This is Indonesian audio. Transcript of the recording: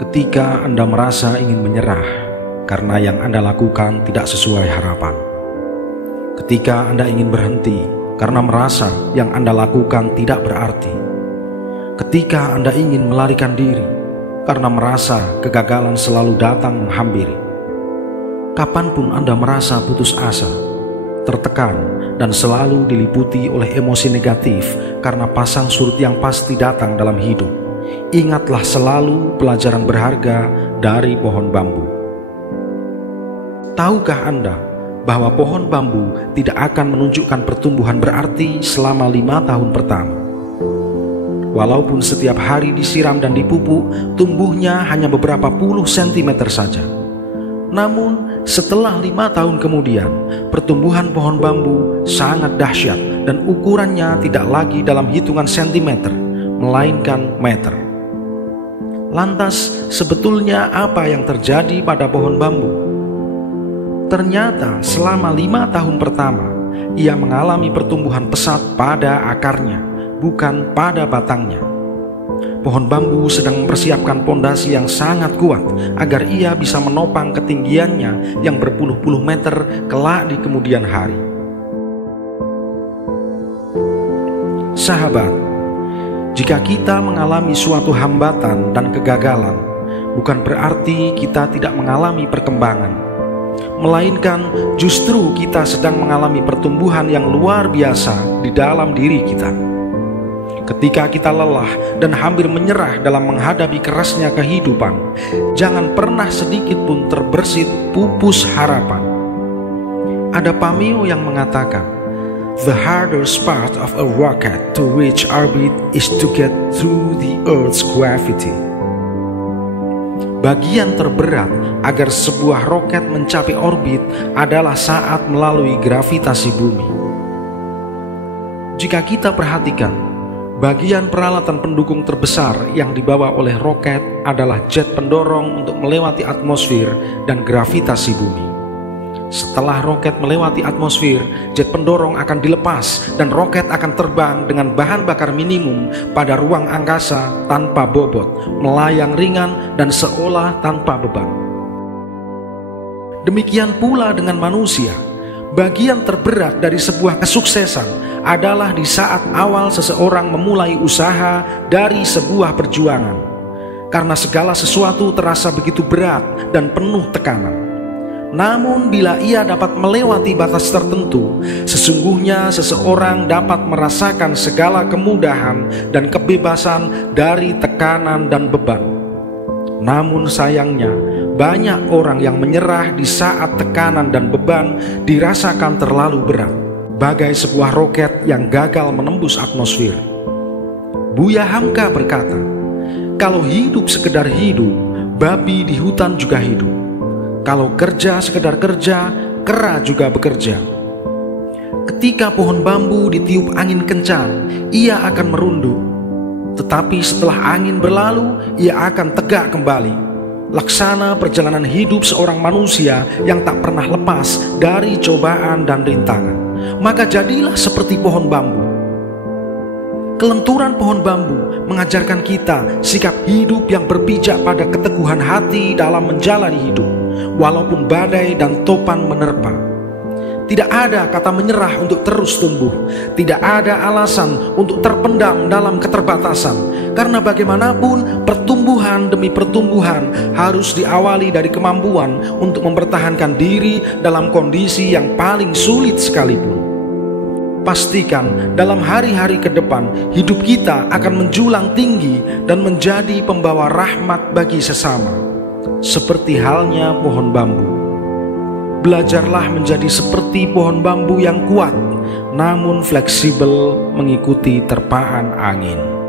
Ketika Anda merasa ingin menyerah karena yang Anda lakukan tidak sesuai harapan. Ketika Anda ingin berhenti karena merasa yang Anda lakukan tidak berarti. Ketika Anda ingin melarikan diri karena merasa kegagalan selalu datang menghampiri. Kapanpun Anda merasa putus asa, tertekan, dan selalu diliputi oleh emosi negatif karena pasang surut yang pasti datang dalam hidup, ingatlah selalu pelajaran berharga dari pohon bambu. Tahukah Anda bahwa pohon bambu tidak akan menunjukkan pertumbuhan berarti selama 5 tahun pertama? Walaupun setiap hari disiram dan dipupuk, tumbuhnya hanya beberapa puluh sentimeter saja. Namun setelah 5 tahun kemudian, pertumbuhan pohon bambu sangat dahsyat dan ukurannya tidak lagi dalam hitungan sentimeter, melainkan meter. Lantas sebetulnya apa yang terjadi pada pohon bambu? Ternyata selama 5 tahun pertama, ia mengalami pertumbuhan pesat pada akarnya, bukan pada batangnya. Pohon bambu sedang mempersiapkan pondasi yang sangat kuat agar ia bisa menopang ketinggiannya yang berpuluh-puluh meter kelak di kemudian hari. Sahabat, jika kita mengalami suatu hambatan dan kegagalan, bukan berarti kita tidak mengalami perkembangan, melainkan justru kita sedang mengalami pertumbuhan yang luar biasa di dalam diri kita. Ketika kita lelah dan hampir menyerah dalam menghadapi kerasnya kehidupan, jangan pernah sedikit pun terbersit pupus harapan. Ada pameo yang mengatakan, "The hardest part of a rocket to reach orbit is to get through the Earth's gravity." Bagian terberat agar sebuah roket mencapai orbit adalah saat melalui gravitasi bumi. Jika kita perhatikan, bagian peralatan pendukung terbesar yang dibawa oleh roket adalah jet pendorong untuk melewati atmosfer dan gravitasi bumi. Setelah roket melewati atmosfer, jet pendorong akan dilepas dan roket akan terbang dengan bahan bakar minimum pada ruang angkasa tanpa bobot, melayang ringan dan seolah tanpa beban. Demikian pula dengan manusia. Bagian terberat dari sebuah kesuksesan adalah di saat awal seseorang memulai usaha dari sebuah perjuangan, karena segala sesuatu terasa begitu berat dan penuh tekanan. Namun bila ia dapat melewati batas tertentu, sesungguhnya seseorang dapat merasakan segala kemudahan dan kebebasan dari tekanan dan beban. Namun sayangnya, banyak orang yang menyerah di saat tekanan dan beban dirasakan terlalu berat, bagai sebuah roket yang gagal menembus atmosfer. Buya Hamka berkata, "Kalau hidup sekedar hidup, babi di hutan juga hidup. Kalau kerja sekedar kerja, kera juga bekerja." Ketika pohon bambu ditiup angin kencang, ia akan merunduk. Tetapi setelah angin berlalu, ia akan tegak kembali. Laksana perjalanan hidup seorang manusia yang tak pernah lepas dari cobaan dan rintangan. Maka jadilah seperti pohon bambu. Kelenturan pohon bambu mengajarkan kita sikap hidup yang berpijak pada keteguhan hati dalam menjalani hidup, walaupun badai dan topan menerpa. Tidak ada kata menyerah untuk terus tumbuh. Tidak ada alasan untuk terpendam dalam keterbatasan. Karena bagaimanapun pertumbuhan demi pertumbuhan harus diawali dari kemampuan untuk mempertahankan diri dalam kondisi yang paling sulit sekalipun. Pastikan dalam hari-hari ke depan hidup kita akan menjulang tinggi dan menjadi pembawa rahmat bagi sesama. Seperti halnya pohon bambu. Belajarlah menjadi seperti pohon bambu yang kuat, namun fleksibel mengikuti terpaan angin.